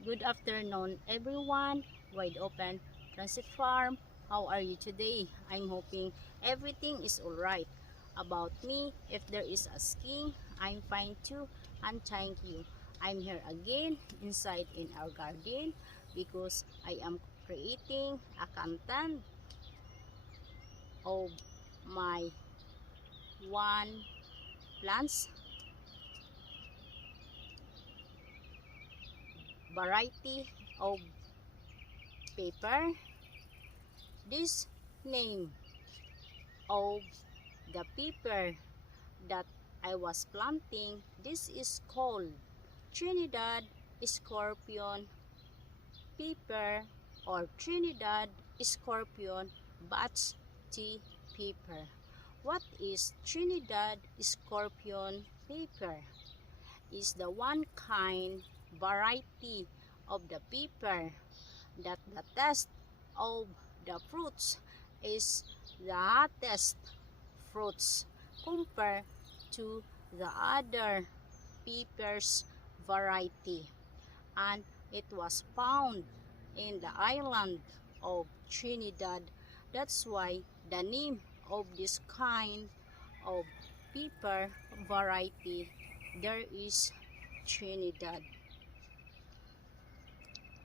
Good afternoon, everyone. Wide Open Transit Farm. How are you today? I'm hoping everything is alright. About me, if there is asking, I'm fine too, and thank you. I'm here again inside in our garden because I am creating a content of my one plants variety of paper. This name of the pepper that I was planting, this is called Trinidad Scorpion pepper or Trinidad Scorpion Batch tea pepper. What is Trinidad Scorpion pepper? Is the one kind variety of the pepper that the taste of the fruits is the hottest fruits compared to the other peppers variety, and it was found in the island of Trinidad. That's why the name of this kind of pepper variety there is Trinidad.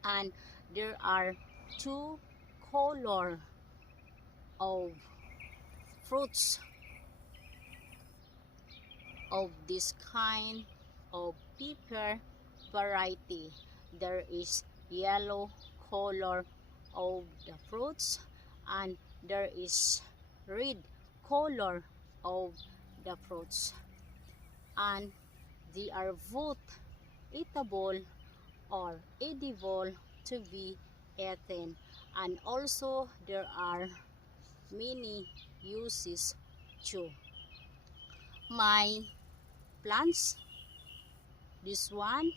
And there are two color of fruits of this kind of pepper variety. There is yellow color of the fruits, and there is red color of the fruits, and they are both eatable or edible to be eaten, and also there are many uses too. My plants, this one,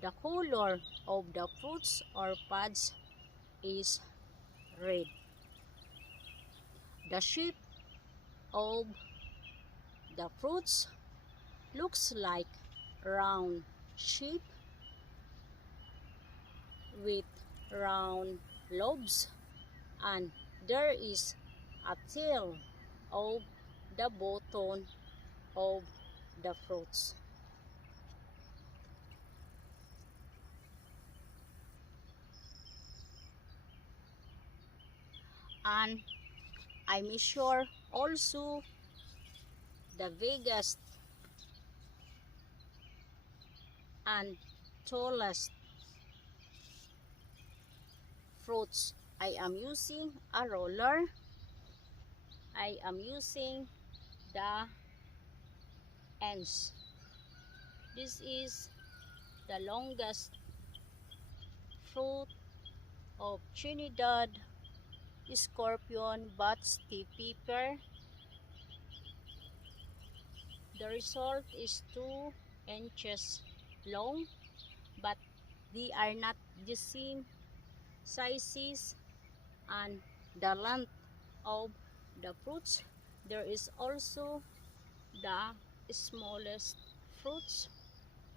the color of the fruits or pods is red. The shape of the fruits looks like round shape with round lobes, and there is a tail of the bottom of the fruits. And I measure also the biggest and tallest fruits. I am using a roller. I am using the ends. This is the longest fruit of Trinidad Scorpion Batch tea pepper. The result is 2 inches long, but they are not the same sizes, and the length of the fruits. There is also the smallest fruits,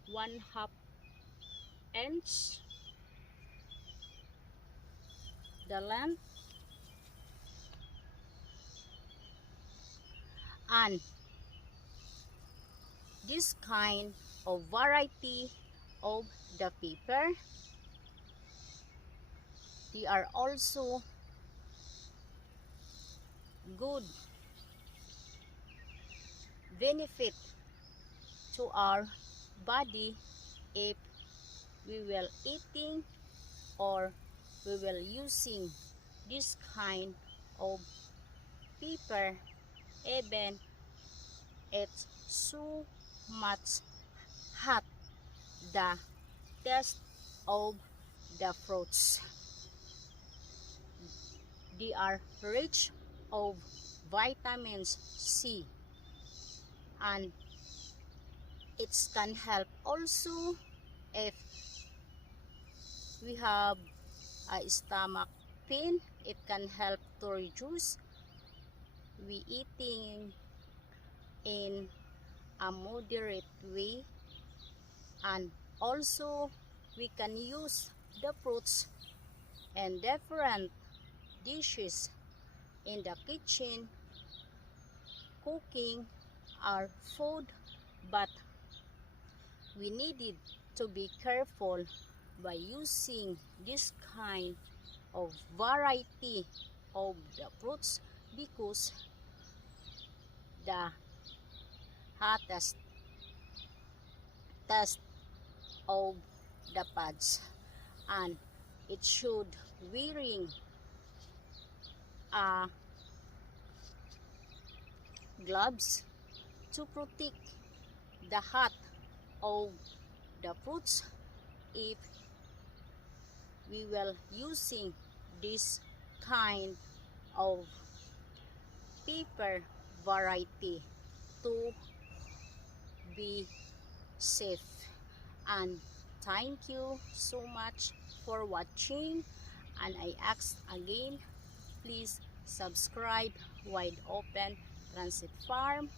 1/2 inch the length, and this kind of variety of the pepper, they are also good benefit to our body if we will eating or we will using this kind of pepper, even it's so much hot the taste of the fruits. They are rich of vitamins C, and it can help also if we have a stomach pain. It can help to reduce we eating in a moderate way, and also we can use the fruits and different dishes in the kitchen cooking our food, but we needed to be careful by using this kind of variety of the fruits because the hottest test of the pods, and it should wearing gloves to protect the heart of the fruits if we will using this kind of paper variety to be safe. And thank you so much for watching, and I ask again, please subscribe Wide Open Transit Farm.